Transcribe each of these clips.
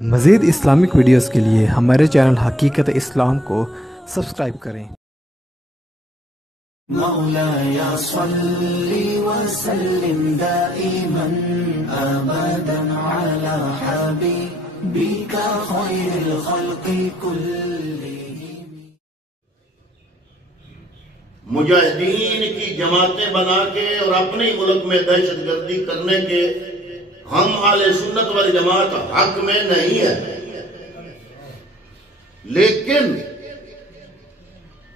مزید Islamic videos کے لیے ہمارے چینل حقیقت اسلام کو سبسکرائب کریں۔ مولاي صل وسلم دائما ابدا على حبيبك خير الخلق كلهم۔ مجاہدین کی جماعتیں بنا کے اور اپنے ہی ملک میں دہشت گردی کرنے کے ہم اہل سنت والی جماعت حق میں نہیں ہے، لیکن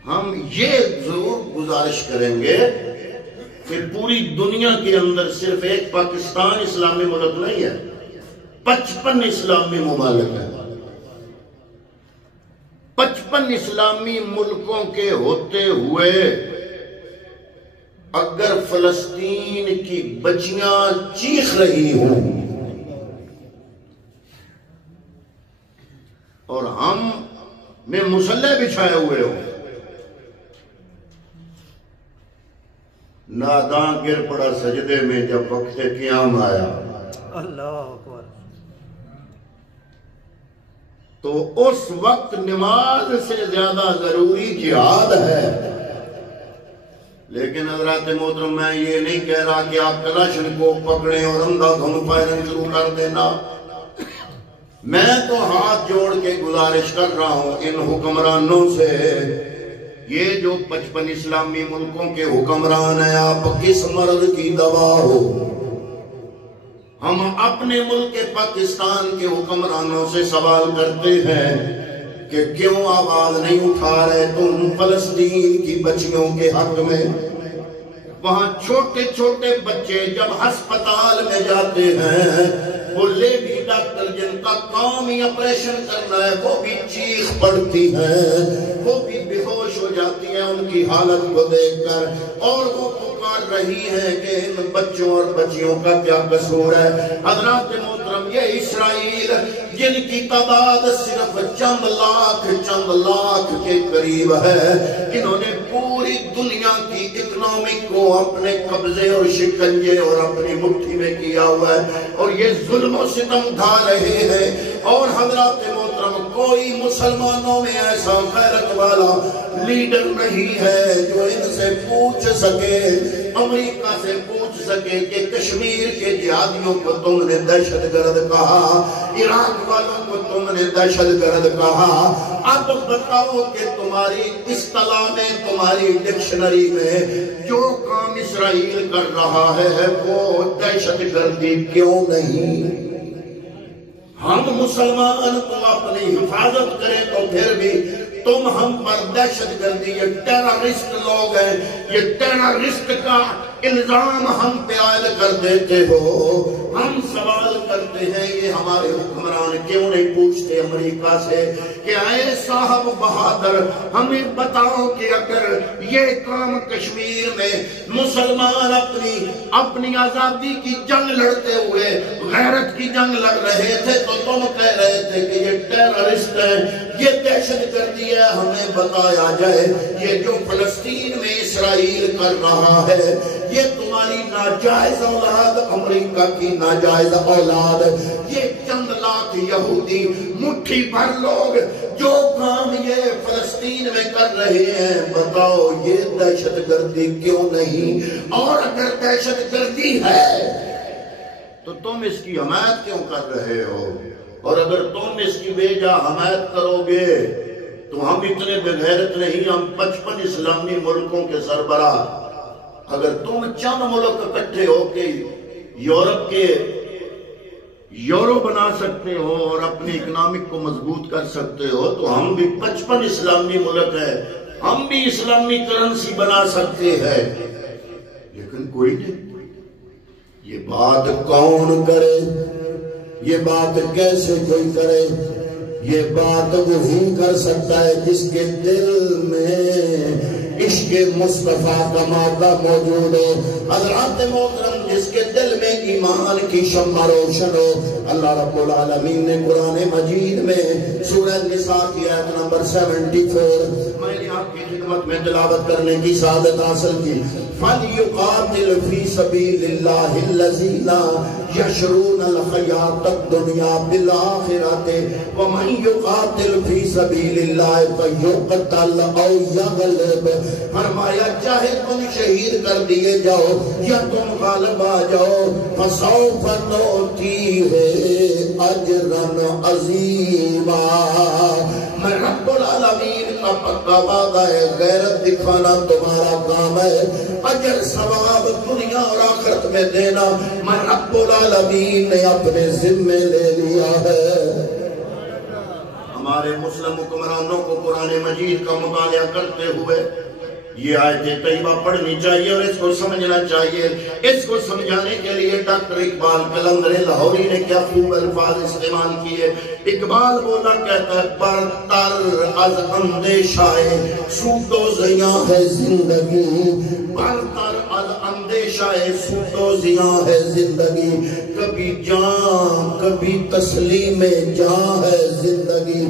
ہم یہ ضرور گزارش کریں گے کہ پوری دنیا کے اندر صرف ایک پاکستان اسلامی ملک نہیں ہے، 55 اسلامی ممالک ہیں۔ 55 اسلامی ملکوں کے ہوتے ہوئے اگر فلسطین کی بچیاں چیخ رہی ہوں اور ہم میں مسلح بچھائے ہوئے ہوں، ناداں گر پڑا سجدے میں جب وقت قیام آیا، اللہ اکبر، تو اس وقت نماز سے زیادہ ضروری جہاد ہے۔ لیکن حضرات محترم، میں یہ نہیں کہہ رہا کہ آپ کلاشن کو پکڑیں اور اندھا دھن فائرنگ شروع کر دینا۔ میں تو ہاتھ جوڑ کے گزارش کر رہا ہوں ان حکمرانوں سے، یہ جو 55 اسلامی ملکوں کے حکمران ہیں، آپ کس مرض کی دوا ہو؟ ہم اپنے ملک پاکستان کے حکمرانوں سے سوال کرتے ہیں کہ کیوں آواز نہیں اٹھا رہے تم فلسطین کی بچیوں کے حق میں؟ وہاں چھوٹے چھوٹے بچے جب ہسپتال میں جاتے ہیں، وہ لیڈی ڈاکٹر جن کا کام ہی آپریشن کرنا ہے، وہ بھی چیخ پڑتی ہیں، وہ بھی بے ہوش ہو جاتی ہیں ان کی حالت کو دیکھ کر، اور وہ پکار رہی ہے کہ ان بچوں اور بچیوں کا کیا قصور ہے؟ حضرات محترم، یہ اسرائیل جن کی تعداد صرف چند لاکھ کے قریب ہے، انہوں نے پوری دنیا کی اکنامک کو اپنے قبضے اور شکنجے اور اپنی مٹھی میں کیا ہوا ہے، اور یہ ظلم و ستم ڈھا رہے ہیں۔ اور حضرات محترم، کوئی مسلمانوں میں ایسا غیرت والا لیڈر نہیں ہے جو ان سے پوچھ سکے، امریکہ سے پوچھ سکے کہ کشمیر کے جہادیوں کو تم نے دہشت گرد کہا، عراق والوں کو تم نے دہشت گرد کہا، اب بتاؤ کہ تمہاری اصطلاح میں، تمہاری ڈکشنری میں جو کام اسرائیل کر رہا ہے وہ دہشت گردی کیوں نہیں؟ ہم مسلمان کو اپنی حفاظت کریں تو پھر بھی تم ہم پر دہشت گردی، یہ ٹیررسٹ لوگ ہیں، یہ ٹیررسٹ کا الزام ہم پہ عائد کر دیتے ہو۔ ہم سوال کرتے ہیں، یہ ہمارے حکمران کیوں نہیں پوچھتے امریکہ سے کہ اے صاحب بہادر، ہمیں بتاؤ کہ اگر یہ کام کشمیر میں مسلمان اپنی آزادی کی جنگ لڑتے ہوئے غیرت کی جنگ لڑ رہے تھے تو تم کہہ رہے تھے کہ یہ ٹیررسٹ ہے، یہ دہشت گردی ہے، ہمیں بتایا جائے یہ جو فلسطین میں اسرائیل کر رہا ہے یہ تمہاری ناجائز اولاد، امریکہ کی ناجائز اولاد، یہ چند لاکھ یہودی مٹھی بھر لوگ جو کام یہ فلسطین میں کر رہے ہیں، بتاؤ یہ دہشت گردی کیوں نہیں؟ اور اگر دہشت گردی ہے تو تم اس کی حمایت کیوں کر رہے ہو؟ اور اگر تم اس کی بیجا حمایت کرو گے تو ہم اتنے بے غیرت نہیں، ہم 55 اسلامی ملکوں کے سربراہ، اگر تم چند ملک اکٹھے ہو کے یورپ کے یورو بنا سکتے ہو اور اپنی اکنامک کو مضبوط کر سکتے ہو تو ہم بھی 55 اسلامی ملک ہیں، ہم بھی اسلامی کرنسی بنا سکتے ہیں، لیکن کوئی نہیں۔ یہ بات کون کرے؟ یہ بات کیسے کوئی کرے؟ یہ بات وہی کر سکتا ہے جس کے دل میں عشق مصطفیٰ کا مادہ موجود ہے۔ حضرات محترم، جس کے دل میں ایمان کی شمع روشن ہو. اللہ رب العالمین نے قرآن مجید میں سورہ نساء کی آیت نمبر 74 میں نے آپ کی خدمت میں تلاوت کرنے کی سعادت حاصل کی. فَلْيُقَاتِلْ فِي سَبِيلِ اللَّهِ الَّذِينَ يَشْرُونَ الْحَيَاةَ الدُّنْيَا بِالْآخِرَةِ وَمَنْ يُقَاتِلْ فِي سَبِيلِ اللَّهِ فَيُقْتَلْ أَوْ يَغْلِبْ. فرمایا چاہے تم شہید کر دیے جاؤ یا تم غالب آ جاؤ. فَسَوْفَ نُؤْتِيهِ أَجْرًا عَظِيمًا. میں رب العالمین کا پکا وعدہ ہے، غیرت دکھانا تمہارا کام ہے، اجر ثواب دنیا اور آخرت میں دینا میں رب العالمین نے اپنے ذمے لے لیا ہے. ہمارے مسلم حکمرانوں کو قرآن مجید کا مطالعہ کرتے ہوئے یہ آیت طیبہ پڑھنی چاہیے اور اس کو سمجھنا چاہیے. اس کو سمجھانے کے لیے ڈاکٹر اقبال قلندر لاہوری نے کیا خوب الفاظ استعمال کیے. اقبال بولا کہتا ہے برتر از اندیشہ سود و زیاں ہے زندگی. برتر از اندیشہ سود و زیاں ہے زندگی. کبھی جان کبھی تسلیم جان ہے زندگی.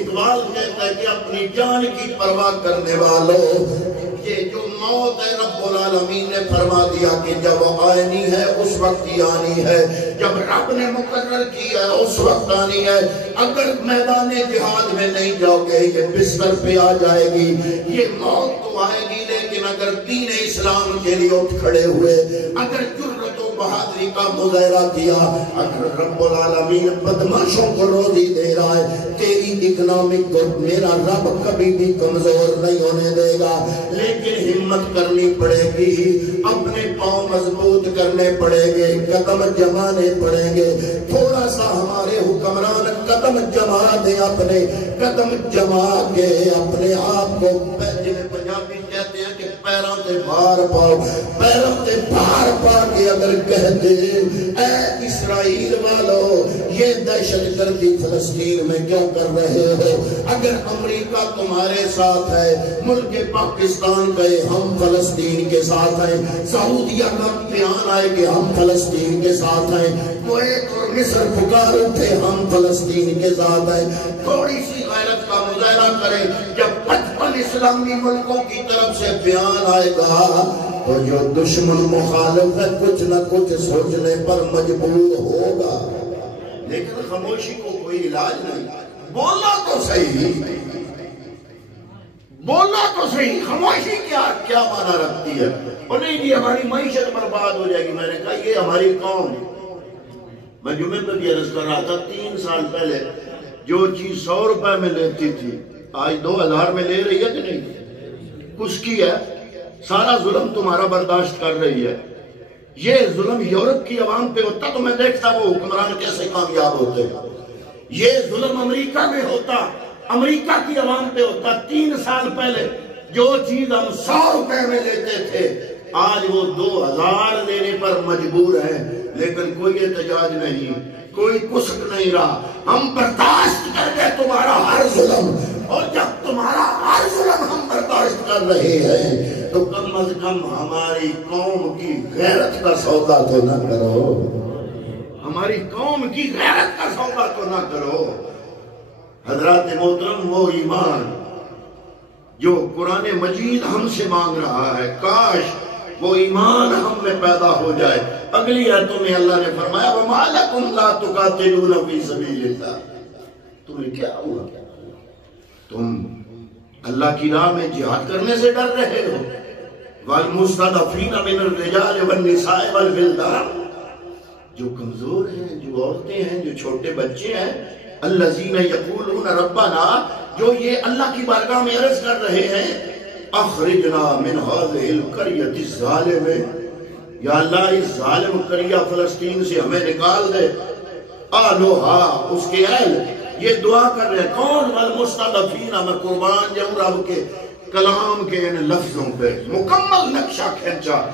اقبال کہتا ہے کہ اپنی جان کی پرواہ کرنے والوں یہ جو موت ہے رب العالمین نے فرما دیا کہ جب آنی ہے اس وقت ہی آنی ہے، جب رب نے مقرر کیا ہے اس وقت آنی ہے. اگر میدان جہاد میں نہیں جاؤ گے یہ بستر پہ آ جائے گی، یہ موت تو آئے گی. لیکن اگر دین اسلام کے لیے اٹھ کھڑے ہوئے، اگر جرأت و بہادری کا مظاہرہ کیا، اگر رب العالمین بدماشوں کو روزی دے رہا ہے، تیری اکنامک کو میرا رب کبھی بھی کمزور نہیں ہونے دے گا. لیکن ہمت کرنی پڑے گی، اپنے پاؤں مضبوط کرنے پڑے گے، قدم جمانے پڑیں گے. تھوڑا سا ہمارے حکمران قدم جما دیں، اپنے قدم جما کے اپنے آپ کو جنہیں پنجابی کہتے ہیں کہ پیروں سے بھار پاؤ، پیروں سے بھار پا کے اگر کہہ دے اے اسرائیل والو یہ دہشت گردی فلسطین میں کیوں کر رہے ہو؟ اگر امریکہ تمہارے ساتھ ہے، ملک پاکستان گئے ہم فلسطین کے ساتھ ہیں، سعودیہ کا بیان آئے کہ ہم فلسطین کے ساتھ ہیں، کویت اور مصر پکار اٹھے ہم فلسطین کے ساتھ ہیں. تھوڑی سی غیرت کا مظاہرہ کریں. جب 55 اسلامی ملکوں کی طرف سے بیان آئے گا تو جو دشمن مخالف ہے کچھ نہ کچھ سوچنے پر مجبور ہوگا. لیکن خاموشی کو کوئی علاج نہیں. بولنا تو صحیح، بولنا تو صحیح، خاموشی کیا معنی رکھتی ہے؟ اور نہیں جی ہماری معیشت برباد ہو جائے گی. میں نے کہا یہ ہماری قوم، میں جمعے پہ بھی عرض کر رہا تھا 3 سال پہلے جو چیز 100 روپے میں لیتی تھی آج 2000 میں لے رہی ہے کہ نہیں؟ کچھ کی ہے، سارا ظلم تمہارا برداشت کر رہی ہے. یہ ظلم یورپ کی عوام پہ ہوتا تو میں دیکھتا وہ حکمران کیسے کامیاب ہوتے. یہ ظلم امریکہ میں ہوتا، امریکہ کی عوام پہ ہوتا. 3 سال پہلے جو چیز ہم 100 روپے میں لیتے تھے آج وہ 2000 لینے پر مجبور ہیں. لیکن کوئی احتجاج نہیں، کوئی کسک نہیں رہا. ہم برداشت کر گئے تمہارا ہر ظلم، اور جب تمہارا ہر ظلم ہم برداشت کر رہے ہیں تو کم از کم ہماری قوم کی غیرت کا سودا تو نہ کرو. ہماری قوم کی غیرت کا سودا تو نہ کرو. حضرات محترم، وہ ایمان جو قرآن مجید ہم سے مانگ رہا ہے کاش وہ ایمان ہم میں پیدا ہو جائے. اگلی آیتوں میں اللہ نے فرمایا وَمَا لَكُمْ لَا تُقَاتِلُونَ فِي سَبِيلِ اللَّهِ. تمہیں کیا ہوا؟ تم اللہ کی راہ میں جہاد کرنے سے ڈر رہے ہو. وَالْمُسْتَضْعَفِينَ مِنَ الرِّجَالِ وَالنِّسَاءِ وَالْوِلْدَانِ. جو کمزور ہیں، جو عورتیں ہیں، جو چھوٹے بچے ہیں، الَّذِينَ يَقُولُونَ رَبَّنَا، جو یہ اللہ کی بارگاہ میں عرض کر رہے ہیں اخرجنا من هذه القرية الظالمة، یا اللہ اس ظالم قریہ فلسطین سے ہمیں نکال دے. آلوہا، اس کے اہل یہ دعا کر رہے ہیں. کون؟ والمستضعفین. میں قربان جاؤں رب کے کلام کے ان لفظوں پہ مکمل نقشہ کھینچا.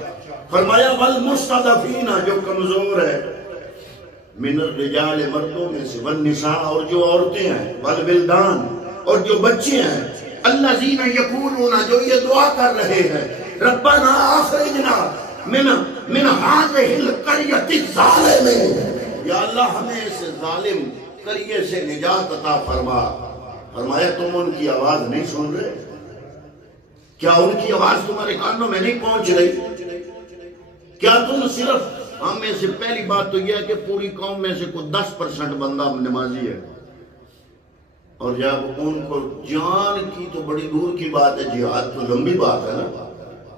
فرمایا والمستضعفین، جو کمزور ہے، من الرجال، مردوں میں سے، والنساء، اور جو عورتیں ہیں، والولدان، اور جو بچے ہیں، الذین یقولون، جو یہ دعا کر رہے ہیں ربنا اخرجنا من من هذه القرية الظالم، یا اللہ ہمیں اس ظالم قریے سے نجات عطا فرما۔ فرمایا تم ان کی آواز نہیں سن رہے؟ کیا ان کی آواز تمہارے کانوں میں نہیں پہنچ رہی؟ کیا تم صرف ہم میں سے پہلی بات تو یہ ہے کہ پوری قوم میں سے کوئی 10% بندہ نمازی ہے، اور جب ان کو جان کی تو بڑی دور کی بات ہے، جہاد تو لمبی بات ہے نا،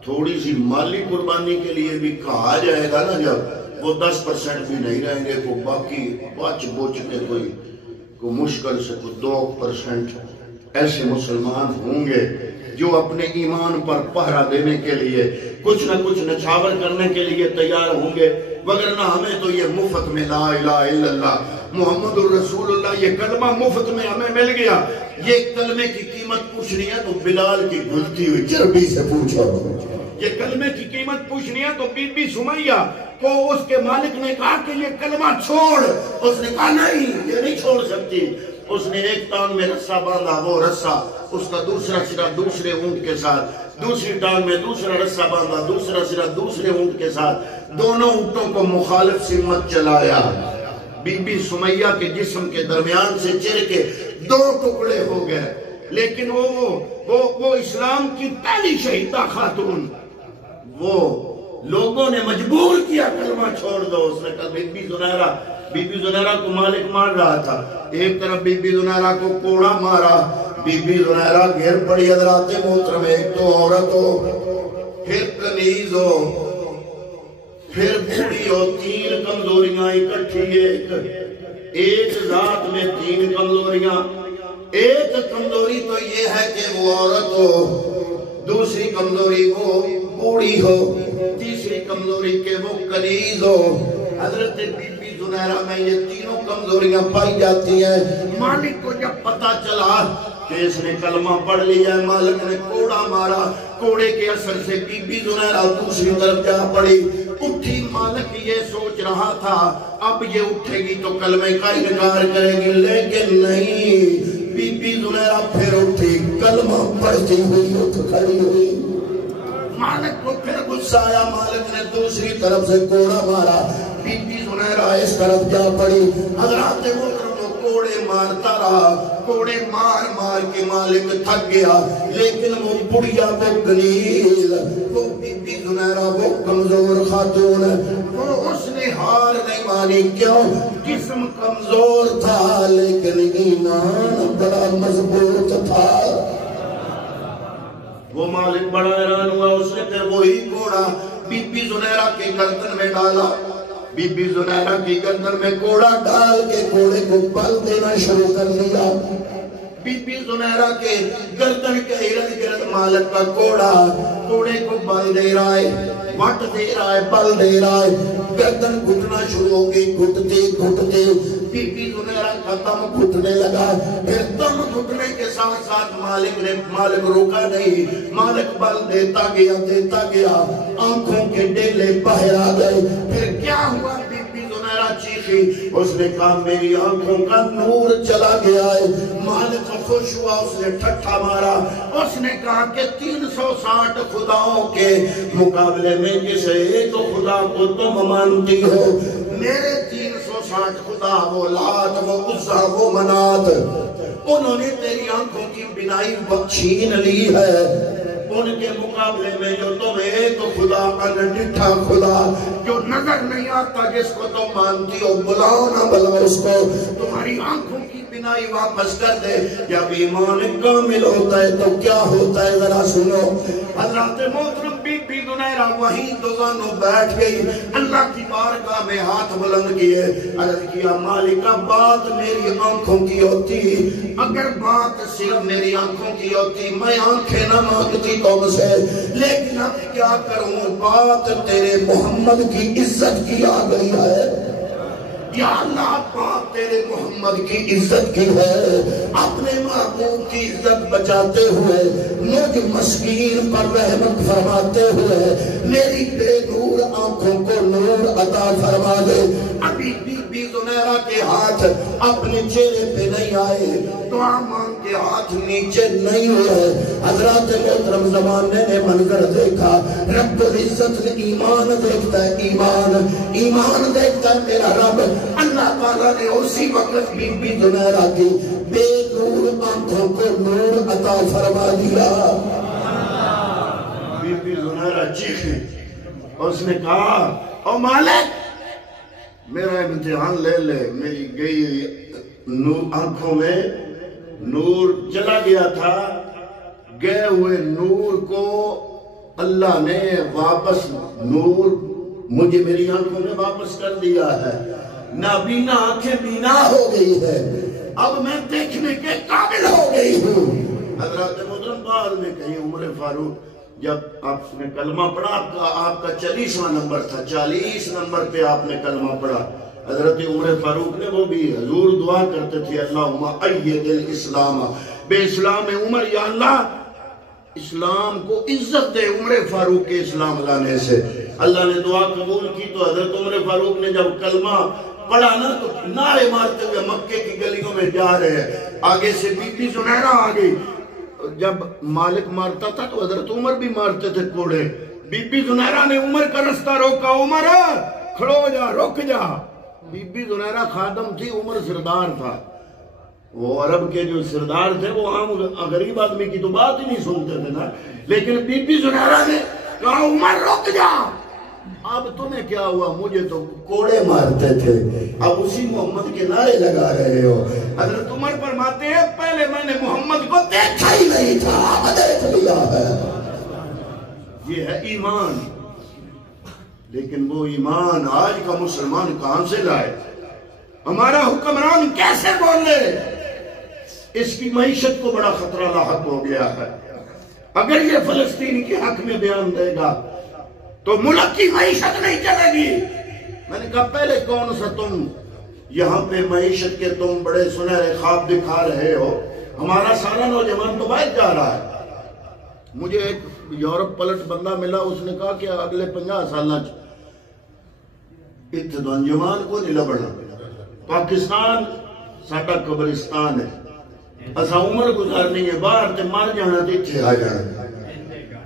تھوڑی سی مالی قربانی کے لیے بھی کہا جائے گا نا، جب وہ 10% بھی نہیں رہیں گے، کو باقی بچ بوچھ کے کوئی مشکل سے کوئی 2% ایسے مسلمان ہوں گے جو اپنے ایمان پر پہرا دینے کے لیے کچھ نہ کچھ نچھاور کرنے کے لیے تیار ہوں گے، وگرنہ ہمیں تو یہ مفت میں لا الہ الا اللہ محمد الرسول اللہ یہ کلمہ مفت میں ہمیں مل گیا۔ یہ کلمے کی قیمت پوچھنی ہے تو بلال کی گھلتی ہوئی چربی سے پوچھو، یہ کلمے کی قیمت پوچھنی ہے تو بی بی سمیہ کو اس کے مالک نے کہا کہ یہ کلمہ چھوڑ، اس نے کہا نہیں یہ نہیں چھوڑ سکتی۔ اس نے ایک ٹانگ میں رسہ باندھا، وہ رسہ اس کا دوسرا سرا دوسرے اونٹ کے ساتھ، دوسری ٹانگ میں دوسرا رسہ باندھا، دوسرا سرا دوسرے اونٹ کے ساتھ، دونوں اونٹوں کو مخالف سمت چلایا۔ بی بی سمیہ کے جسم کے درمیان سے چر کے 2 ٹکڑے ہو گئے، لیکن وہ اسلام کی پہلی شہیدہ خاتون، وہ لوگوں نے مجبور کیا کلمہ چھوڑ دو۔ اس نے کہا بی بی زنیرہ کو مالک مار رہا تھا، ایک طرف بی بی زنیرہ کو کوڑا مارا، بی بی زنیرہ گھر پڑی حضرات محترم، ایک تو عورت ہو، پھر کنیز ہو، پھر بوڑھی ہو، 3 کمزوریاں اکٹھی، ایک ذات میں 3 کمزوریاں۔ ایک کمزوری تو یہ ہے کہ وہ عورت ہو، دوسری کمزوری وہ بوڑھی ہو، تیسری کمزوری کہ وہ کنیز ہو۔ حضرت بی بی زنیرہ میں یہ تینوں کمزوریاں پائی جاتی ہیں۔ مالک کو جب پتا چلا کہ اس نے کلمہ پڑھ لیا ہے، مالک نے کوڑا مارا، کوڑے کے اثر سے بی بی زنیرہ دوسری طرف جا پڑی، اٹھی۔ مالک یہ سوچ رہا تھا اب یہ اٹھے گی تو کلمے کا انکار کرے گی، لیکن نہیں، بی بی زنیرہ پھر اٹھی، کلمہ پڑھتی ہوئی اٹھ کھڑی ہوئی۔ مالک کو پھر غصہ آیا، مالک نے دوسری طرف سے کوڑا مارا، بی بی زنیرہ اس طرف جا پڑی۔ حضرات محترم کوڑے مارتا رہا، کوڑے مار مار کے مالک تھک گیا، لیکن وہ بڑھیا وہ گلیل، وہ بی بی زنیرہ وہ کمزور خاتون، وہ اس نے ہار نہیں مانی۔ کیوں؟ جسم کمزور تھا لیکن ایمان بڑا مضبوط تھا۔ وہ مالک بڑا حیران ہوا، اس نے پھر وہی کوڑا بی بی زنیرہ کے گردن میں ڈالا، بی بی زنیرہ کی گردن میں کوڑا ڈال کے کوڑے کو پل دینا شروع کر دیا۔ بی بی زنیرہ کے گردن کے ارد گرد مالک کا کوڑا کوڑے کو بل دے رہا ہے، وٹ دے رہا ہے، بل دے رہا ہے، گردن گھٹنا شروع ہو گئی، گھٹتے گھٹتے بی بی زنیرہ کا دم گھٹنے لگا۔ پھر دم گھٹنے کے ساتھ ساتھ مالک روکا نہیں، مالک بل دیتا گیا، آنکھوں کے ڈیلے باہر آ گئے۔ پھر کیا ہوا؟ بی بی زنیرہ چیخی، اس نے کہا میری آنکھوں کا نور چلا گیا ہے۔ مالک خوش ہوا، اس نے ٹھٹھا مارا، اس نے کہا کہ 360 خداؤں کے مقابلے میں جسے ایک خدا کو تم مانتی ہو، میرے 360 خدا، وہ لات، وہ عزا، وہ منات، انہوں نے تیری آنکھوں کی بینائی چھین لی ہے۔ ان کے مقابلے میں جو تم ایک خدا، انڈٹھا خدا جو نظر نہیں آتا، جس کو تم مانتی ہو، بلاؤ نہ بلاؤ اس کو، تمہاری آنکھوں کی بینائی واپس کر دے۔ جب ایمان کامل ہوتا ہے تو کیا ہوتا ہے ذرا سنو۔ حضرات محترم بی بی زنیرہ وہیں دوزانوں بیٹھ گئی، اللہ کی بارگاہ میں ہاتھ بلند کیے، عرض کیا مالکہ بات میری آنکھوں کی ہوتی، اگر بات صرف میری آنکھوں کی ہوتی میں آنکھیں نہ مانگتی تم سے، لیکن اب کیا کروں، بات تیرے محمد کی عزت کی آ گئی ہے۔ یا اللہ بات تیرے محمد کی عزت کی ہے، اپنے محبوب کی عزت بچاتے ہوئے، مجھ مسکین پر رحمت فرماتے ہوئے، میری بے نور آنکھوں کو نور عطا فرما دے۔ ابھی بی بی زنیرہ کے ہاتھ اپنے چہرے پہ نہیں آئے، دعا مانگ کے ہاتھ نیچے نہیں ہوئے. حضرات محترم زمانے نے منظر دیکھا. رب العزت نے ایمان دیکھتا ہے, ایمان دیکھتا ہے میرا رب. اللہ تعالیٰ نے اسی وقت بی بی زنیرہ کی بے نور آنکھوں کو نور عطا فرما دیا. بی بی زنیرہ چیخی, اس نے کہا او مالک میرا امتحان لے لے. میری گئی آنکھوں میں نور چلا گیا تھا, گئے ہوئے نور کو اللہ نے واپس نور مجھے میری آنکھوں میں واپس کر دیا ہے. نابینا آنکھیں بینا ہو گئی ہے, اب میں دیکھنے کے قابل ہو گئی ہوں. حضرات محترم بعد میں کہیں عمر فاروق جب آپ نے کلمہ پڑھا, آپ کا 40واں نمبر تھا, 40 نمبر پہ آپ نے کلمہ پڑھا. حضرت عمر فاروق نے وہ بھی حضور دعا کرتے تھے اللہم اید الاسلام بے اسلام عمر, یا اللہ اسلام کو عزت دے عمر فاروق کے اسلام لانے سے. اللہ نے دعا قبول کی تو حضرت عمر فاروق نے جب کلمہ پڑھا نا تو نعرے مارتے ہوئے مکے کی گلیوں میں جا رہے ہیں. آگے سے بی بی زنیرہ آ گئی. جب مالک مارتا تھا تو حضرت عمر بھی مارتے تھے کوڑے. بی بی زنیرہ نے عمر کا رستہ روکا, عمر کھڑو جا, رک جا. بی بی زنیرہ خادم تھی, عمر سردار تھا. وہ عرب کے جو سردار تھے وہ عام غریب آدمی کی تو بات ہی نہیں سنتے تھے نا, لیکن بی بی زنیرہ نے کہا عمر رک جا. اب تمہیں کیا ہوا, مجھے تو کوڑے مارتے تھے, اب اسی محمد کے نعرے لگا رہے ہو. حضرت عمر فرماتے ہیں پہلے میں نے محمد کو دیکھا ہی نہیں تھا, اب دیکھ لیا ہے. یہ ہے ایمان. لیکن وہ ایمان آج کا مسلمان کہاں سے لائے؟ ہمارا حکمران کیسے بولے؟ اس کی معیشت کو بڑا خطرہ لاحق ہو گیا ہے. اگر یہ فلسطین کے حق میں بیان دے گا تو ملک کی معیشت نہیں چلے گی. میں نے کہا پہلے کون سا تم یہاں پہ معیشت کے تم بڑے سنہرے خواب دکھا رہے ہو, ہمارا سارا نوجوان تو باہر جا رہا ہے. مجھے ایک یورپ پلٹ بندہ ملا, اس نے کہا کہ اگلے 50 سالہ اتنے نوجوان کو نہیں لبڑا. پاکستان ساڈا قبرستان ہے, اسا عمر گزارنی ہے باہر تے مر جانا تے اتھے آ جانا.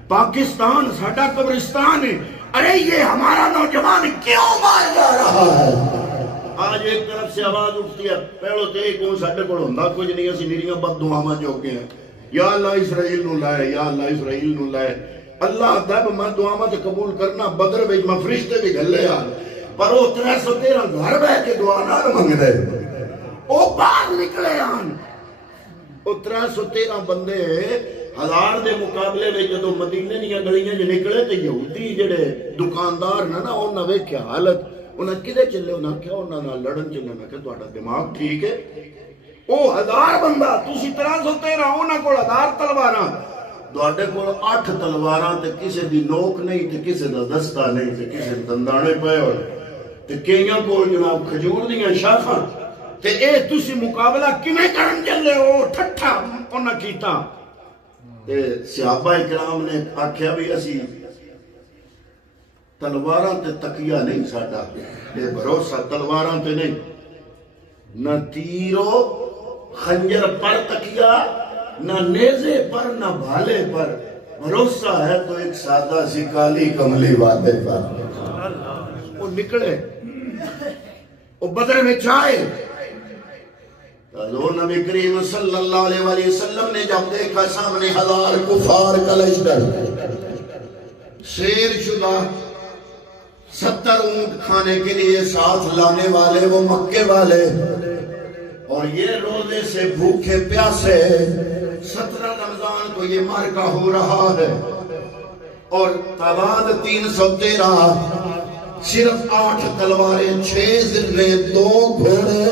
پاکستان ساڈا قبرستان ہے. ارے یہ ہمارا نوجوان کیوں مار جا رہا ہے؟ آج ایک طرف سے آواز اٹھتی ہے پہلو تے ایک کون ساڈے کول ہوندا کچھ نہیں, اسی نیریاں بد دعاواں جو کے ہیں, یا اللہ اسرائیل نو لائے, یا اللہ اسرائیل نو لائے. اللہ دب میں دعاواں تے قبول کرنا, بدر وچ میں فرشتے بھی گھلے آ, پر وہ 313 گھر بیٹھ کے دعا نہ منگدے, وہ باہر نکلے آن. وہ 313 بندے 1000 دے مقابلے میں جدو مدینے دیا گلیاں جو نکلے تو یہودی جڑے دکاندار نا انہاں ویکھیا حالت, انہاں کدے چلے, انہاں کیا انہاں نال لڑن چلے. میں کہ تہاڈا دماغ ٹھیک ہے؟ او 1000 بندہ, تسی 313, انہاں کول 1000 تلواراں, تہاڈے کول 8 تلواراں تے کسے دی نوک نہیں تے کسے دا دستہ نہیں تے کسے دندانے پئے ہوئے تے کئیاں کول جناب کھجور دیاں شاخاں, تے اے تسی مقابلہ کیویں کرن چلے ہو؟ ٹھٹھا انہاں کیتا. تے صحابہ اکرام نے آکھیا بھی اسی تلواراں تے تکیہ نہیں ساڈا, اے بھروسہ تلواراں تے نہیں, نہ تیرو خنجر پر تکیہ, نہ نیزے پر, نہ بھالے پر, بھروسہ ہے تو ایک سادہ سی کالی کملی والے پر. وہ نکلے, وہ بدر میں چاہے. حضور نبی کریم صلی اللہ علیہ وآلہ وسلم نے جب دیکھا سامنے 1000 کفار کا لشکر, شیر شدہ 70 اونٹ کھانے کے لیے ساتھ لانے والے وہ مکے والے, اور یہ روزے سے بھوکے پیاسے, 17 رمضان کو یہ مارکہ ہو رہا ہے, اور تعداد 313, صرف 8 تلواریں, 6 ذرے, 2 گھوڑے,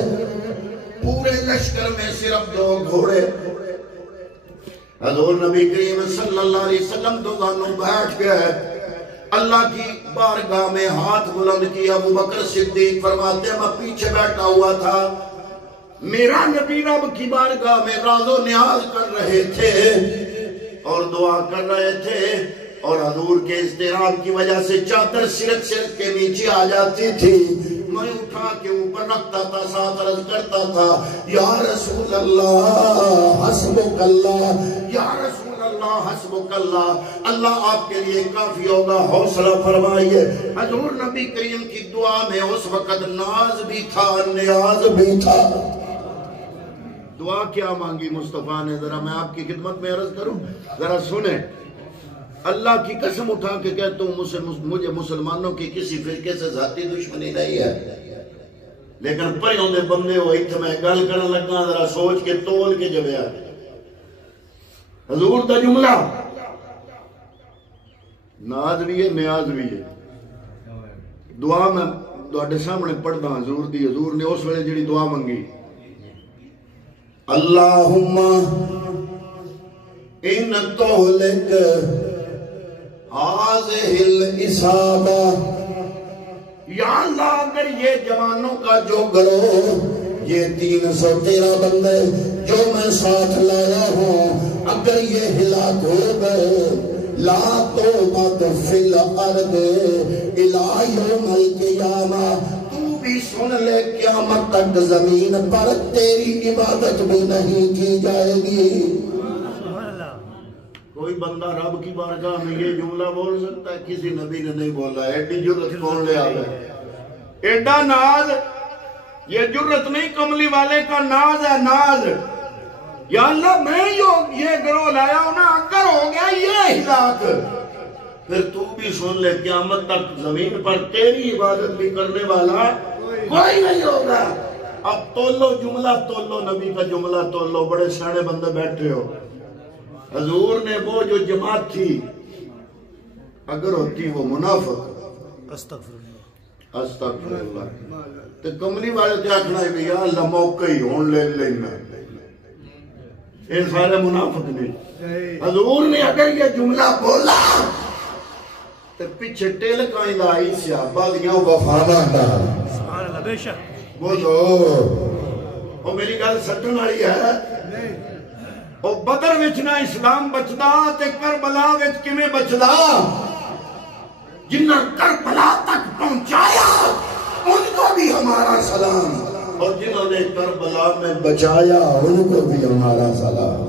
پورے لشکر میں صرف 2 گھوڑے. حضور نبی کریم صلی اللہ علیہ وسلم تو دانوں بیٹھ گئے, اللہ کی بارگاہ میں ہاتھ بلند کیا. ابو بکر صدیق فرماتے ہیں میں پیچھے بیٹھا ہوا تھا, میرا نبی رب کی بارگاہ میں راز و نیاز کر رہے تھے اور دعا کر رہے تھے, اور حضور کے اضطراب کی وجہ سے چادر سرک سرک کے نیچے آ جاتی تھی. میں اٹھا کے اوپر رکھتا تھا، ساتھ عرض کرتا تھا یا رسول اللہ حسبک اللہ، یا رسول اللہ حسبک اللہ، اللہ آپ کے لیے کافی ہوگا، حوصلہ فرمائیے۔ حضور نبی کریم کی دعا میں اس وقت ناز بھی تھا، نیاز بھی تھا۔ دعا کیا مانگی مصطفیٰ نے، ذرا میں آپ کی خدمت میں عرض کروں، ذرا سنیں۔ اللہ کی قسم اٹھا کے کہتا ہوں مجھے مسلمانوں کی کسی فرقے سے ذاتی دشمنی نہیں ہے، لیکن پریوں دے بندے ہوئی تھے، میں گل کرنے لگا ذرا سوچ کے تول کے جب آ حضور دا جملہ ناز بھی ہے، نیاز بھی ہے۔ دعا میں تواڈے سامنے پڑھدا حضور دی، حضور نے اس ویلے جڑی دعا منگی، اللہم ان تہلک هذه الإصابة، یا اللہ اگر یہ جوانوں کا جو گروہ، یہ 313 بندے جو میں ساتھ لایا ہوں، اگر یہ ہلاک ہو گئے، لا توبت فی الارض الی یوم القیامہ، تو بھی سن لے قیامت تک زمین پر تیری عبادت بھی نہیں کی جائے گی۔ کوئی بندہ رب کی بارگاہ میں یہ جملہ بول سکتا ہے؟ کسی نبی نے نہیں بولا۔ ایڈی جرت کون لے آگا؟ ایڈا ناز، یہ جرت نہیں، کملی والے کا ناز ہے، ناز۔ یا اللہ میں یہ گروہ لایا ہوں نا، اگر ہو گیا یہ ہلاک، پھر تو بھی سن لے قیامت تک زمین پر تیری عبادت بھی کرنے والا کوئی نہیں ہوگا۔ اب تولو جملہ، تولو نبی کا جملہ تولو، بڑے سیانے بندے بیٹھے ہو۔ حضور نے وہ جو جماعت تھی، اگر ہوتی وہ منافق، استغفر اللہ، تو کملی والے تے آکھنا ہے یا اللہ موقع ہی ہون لے لینا، یہ سارے منافق نہیں۔ حضور نے اگر یہ جملہ بولا تو پیچھے ٹیل کائیں لائی صحابہ دیاں وفادہ سبحان اللہ، بے شک بولو، اور میری گل سٹن والی ہے۔ او بدر وچ نہ اسلام بچدا تے کربلا وچ کیویں بچدا؟ جنہ کربلا تک پہنچایا ان کو بھی ہمارا سلام، اور جنہوں نے کربلا میں بچایا ان کو بھی ہمارا سلام۔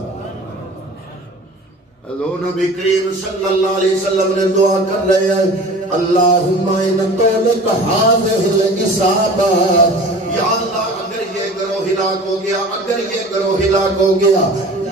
حضور نبی کریم صلی اللہ علیہ وسلم نے دعا کر رہے ہیں، اللہم ان تولک هذه الإصابة، یا اللہ اگر یہ گروہ ہلاک ہو گیا، اگر یہ گروہ ہلاک ہو گیا،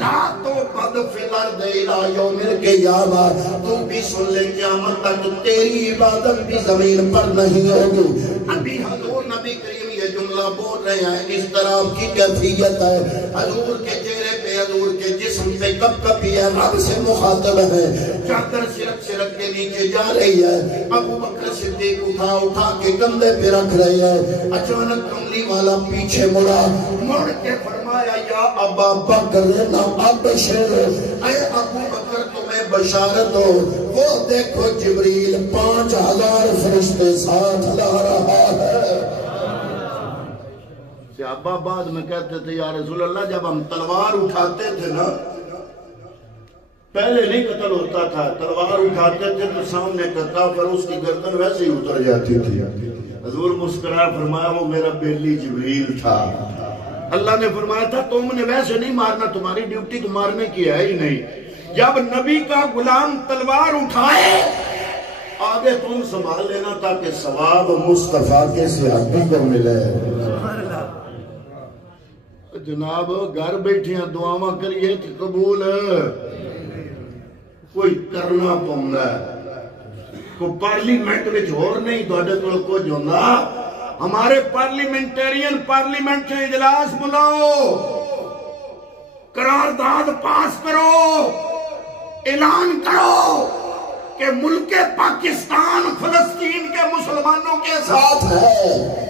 لا تو قد فی الارض الی یوم القیامہ، تو بھی سن لے قیامت تک تیری عبادت بھی زمین پر نہیں ہوگی۔ ابھی حضور نبی کریم یہ جملہ بول رہے ہیں، اس طرح کی کیفیت ہے، حضور کے چہرے پہ، حضور کے جسم پہ کب کبھی ہے، رب سے مخاطب ہے، چادر سرک کے نیچے جا رہی ہے، ابو بکر صدیق اٹھا کے کندھے پہ رکھ رہے ہیں، اچانک کملی والا پیچھے مڑ کے فرمایا یا ابا بکر نہ ابشر، اے ابو بکر تمہیں بشارت ہو، وہ دیکھو جبریل 5000 فرشتے ساتھ لا رہا ہے۔ صحابہ بعد میں کہتے تھے یا رسول اللہ جب ہم تلوار اٹھاتے تھے نا، پہلے نہیں قتل ہوتا تھا، تلوار اٹھاتے تھے تو سامنے کا کافر اس کی گردن ویسے ہی اتر جاتی تھی۔ حضور مسکرایا، فرمایا وہ میرا بیلی جبریل تھا۔ اللہ نے فرمایا تھا تم نے ویسے نہیں مارنا، تمہاری ڈیوٹی تو مارنے کی ہے ہی نہیں۔ جب نبی کا غلام تلوار اٹھائے، آگے تم سنبھال لینا تاکہ ثواب مصطفیٰ کے صحابی کو ملے۔ جناب گھر بیٹھیاں دعاواں کریے کہ قبول کوئی کرنا پوندا ہے، کوئی پارلیمنٹ وچ ہور نہیں تواڈے کول کچھ ہوندا، ہمارے پارلیمنٹیرین پارلیمنٹ سے اجلاس بلاؤ، قرارداد پاس کرو، اعلان کرو کہ ملک پاکستان فلسطین کے مسلمانوں کے ساتھ ہے۔